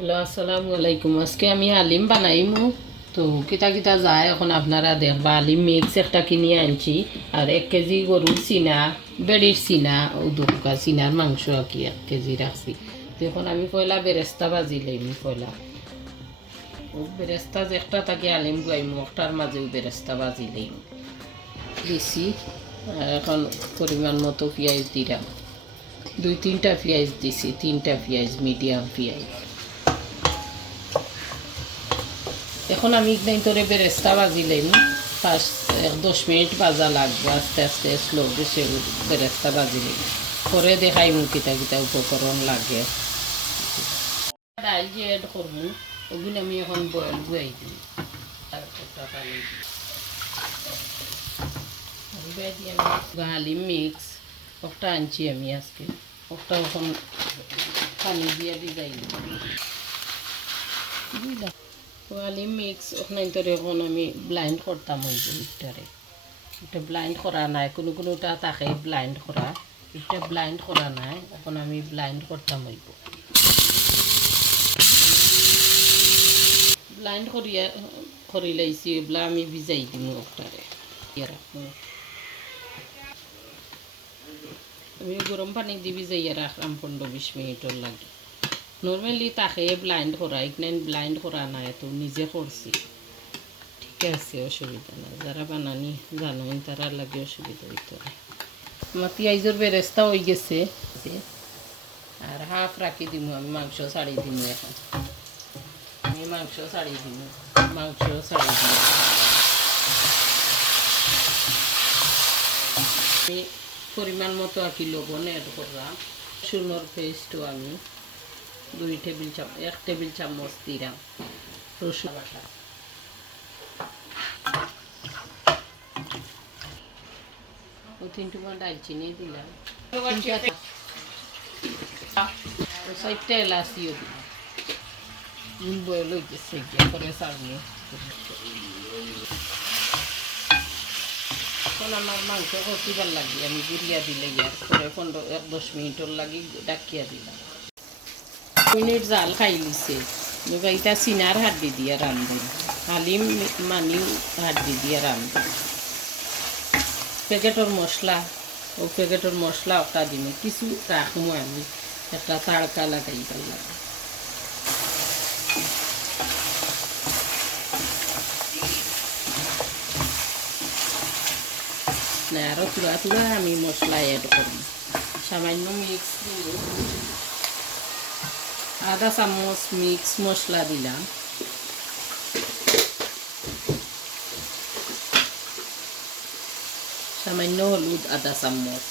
Hello, আসসালামু আলাইকুম। আজকে আমি হালিম বানাইমু। তো কিতা কিতা যায় এখন আপনারা দেখবা। হালিম মিক্স একটা কিনে আনছি, আর 1 কেজি গরুর চিনা, বেড়ির চিনা ও দুকা চিনার মাংস আর কি 1 কেজি রাখছি। তো এখন আমি পয়লা বেরেস্তা বাজি লইম। পয়লা ও বেরেস্তা যে একটা তাকে হালিম গুয়াইমু, একটার মাঝেও বেরেস্তা বাজি লইম দিছি। আর এখন পরিমাণ মতো পেঁয়াজ দিলাম, 2-3টা পেঁয়াজ দিছি, 3টা পেঁয়াজ, মিডিয়াম পেঁয়াজ। এখন আমি একদিন তোরে বেরেস্তা বাজি লইম। 5-10 মিনিট বাজা লাগবো, আস্তে আস্তে স্লো গ্যাসে বেরেস্তা বাজি লইম। পরে দেখাইমু কিতা কিতা উপকরণ লাগে। ডাইল যে এড করবো ওগুলো আমি এখন বয়েল গুয়াই দিই। হালিম মিক্স একটা আনছি আমি আজকে, একটা এখন পানি দিয়ে দিই। হালিম মিক্স ওখানে তোরে এখন আমি ব্লাইন্ড করতাম ওই জিনিসটারে। এটা ব্লাইন্ড করা নাই, কোনো কোনোটা থাকে ব্লাইন্ড করা, এটা ব্লাইন্ড করা নাই। এখন আমি ব্লাইন্ড করতাম হইব। ব্লাইন্ড করিয়া করি লাইছি, এগুলা আমি ভিজাই দিম ওটারে। আমি গরম পানি দিয়ে ভিজাইয়া রাখলাম 15-20 মিনিটের লাগে। নর্মালি তাকে ব্লাইন্ড করা, এখানে ব্লাইন্ড করা নাই, তো নিজে করছি। ঠিক আছে, অসুবিধা নাই। যারা বানানি জানেন তারা লাগে অসুবিধা হইতে হয়। আমার পেঁয়াজের বেরেস্তা হয়ে গেছে, আর হাফ রাখি দিব। আমি মাংস ছাড়ি দিব। এখন আমি মাংস ছাড়ি দিব, মাংস ছাড়ি দিব। আমি পরিমাণ মতো আর কি লবণ অ্যাড করলাম। রসুনের পেস্টও আমি 1 টেবিল চামচ দিলাম রসুন বাটা। ও 3 দারচিনি দিলাম, 4টা এলাচিও দিলাম। বয়েল হয়ে গেছে, করে চাউনি। এখন আমার মাংস কষিবার লাগি আমি গুড়িয়া দিলে ইয়ার পরে 15-10 মিনিটের লাগি ডাকিয়া দিলাম। মিনিট জাল খাই লিছে। এটা চিনার হাড্ডি দিয়ে রান্ধেন, হালিম মানিও হাড্ডি দিয়ে রান্ধেন। প্যাকেটের মশলা, ও প্যাকেটের মশলা ওটা দিন কিছু রাখবো আমি, একটা তাড়কা লাগাই পারলাম। আরও তুলা তুলা আমি মশলা অ্যাড করব। সামান্য মিক্স দিব, 1/2 চামচ মিক্স মশলা দিলাম। সামান্য হলুদ 1/2 চামচ,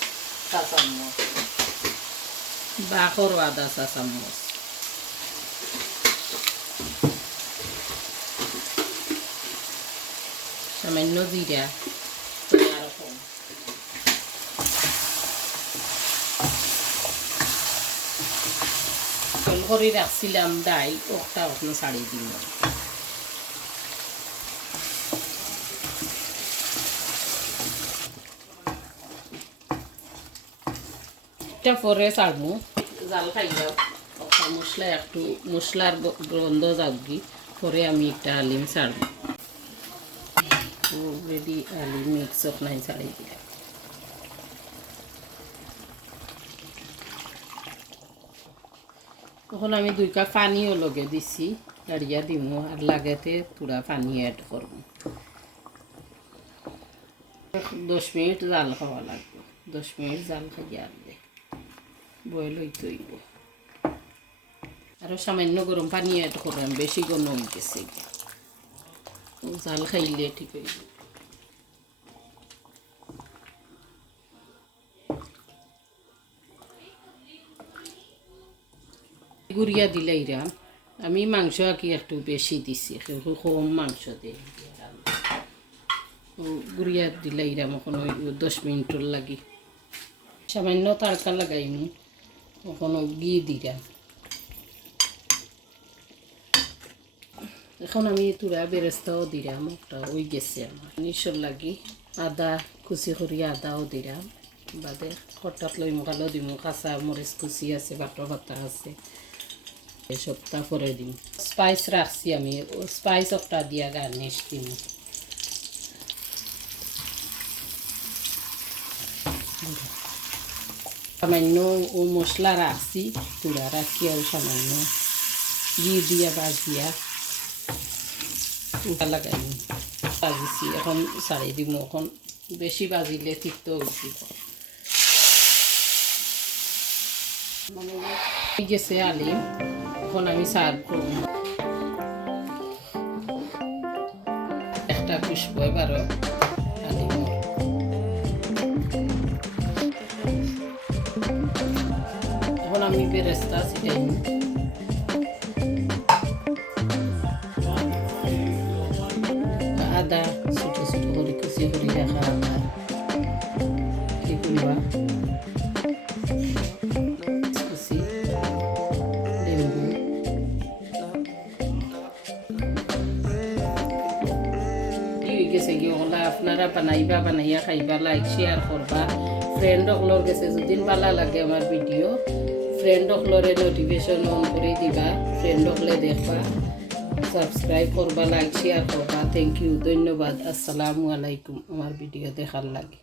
বাখর 1/2 চা চামচ, সামান্য জিরা, জল করে রাখছিলাম ডাইল, ওটা ওখানে ছাড়িয়ে দিন। এটা পরে ছাড়বো, জাল খাইলাম। মশলা একটু মশলার গন্ধ যাবি, পরে আমি একটা হালিম ছাড়বো। রেডি হালিম মিক্স ওখানে ছাড়িয়ে দিলাম। তখন আমি 2 কাপ পানিও লগে দিছি, দাঁড়িয়ে দিব। আর লাগাতে পুরা পানি অ্যাড করব। 10 মিনিট জাল খাওয়া লাগবে, 10 মিনিট জাল খাইয়া আনলে বয়েল হইতে হইব। আরও সামান্য গরম পানি অ্যাড করলাম, বেশি গরম হয়ে গেছে, জাল খাইলে ঠিক হইব। গুড়িয়া দিলে ইরাম আমি মাংস আঁকি একটু বেশি দিছি, কম মাংস দিই। গুড়িয়া দিলে ইরাম এখন 10 মিনিটের লাগি। সামান্য তাড়কা লাগাইমু, ওখানে ঘি দিলাম। এখন আমি তুরা বেরেস্তাও দিলাম, একটা ওই গেছে আমার নিশর লাগি। আদা কুচি করি আদাও দিলাম, বাদে হঠাৎ লই মুখালো দিমু, কাঁচা মরিচ কুচি আছে, বাটা বাটা আছে। সপ্তাহ পরে দিন স্পাইস রাখছি আমি স্পাইস একটা দিয়া গার্নিশ দিন সামান্য ও মশলা রাখছি তুলা রাখি আর সামান্য ঘি দিয়া বাজিয়া উঠা লাগাই বাজিছি এখন ছাড়ি দিব এখন বেশি বাজিলে তিক্ত হয়েছিল গেছে আলিম এখন আমি সার্ভ করব একটা পুষ্প এবারও আলিম এখন আমি বেরেস্তা ছিটাই আদা ছোটো ছোটো করে কুচি করে রাখা আদা কি করবা কুচি লেবু গেছে কি ওগুলা আপনারা বানাইয়া খাইবা লাইক শেয়ার করবা ফ্রেন্ড সকলের কাছে যদি ভালো লাগে আমার ভিডিও ফ্রেন্ড সকলরে নোটিফিকেশন অন করে দিবা ফ্রেন্ড সকলে দেখবা সাবস্ক্রাইব করবা লাইক শেয়ার করবা থ্যাংক ইউ ধন্যবাদ আসসালামু আলাইকুম আমার ভিডিও দেখার লাগে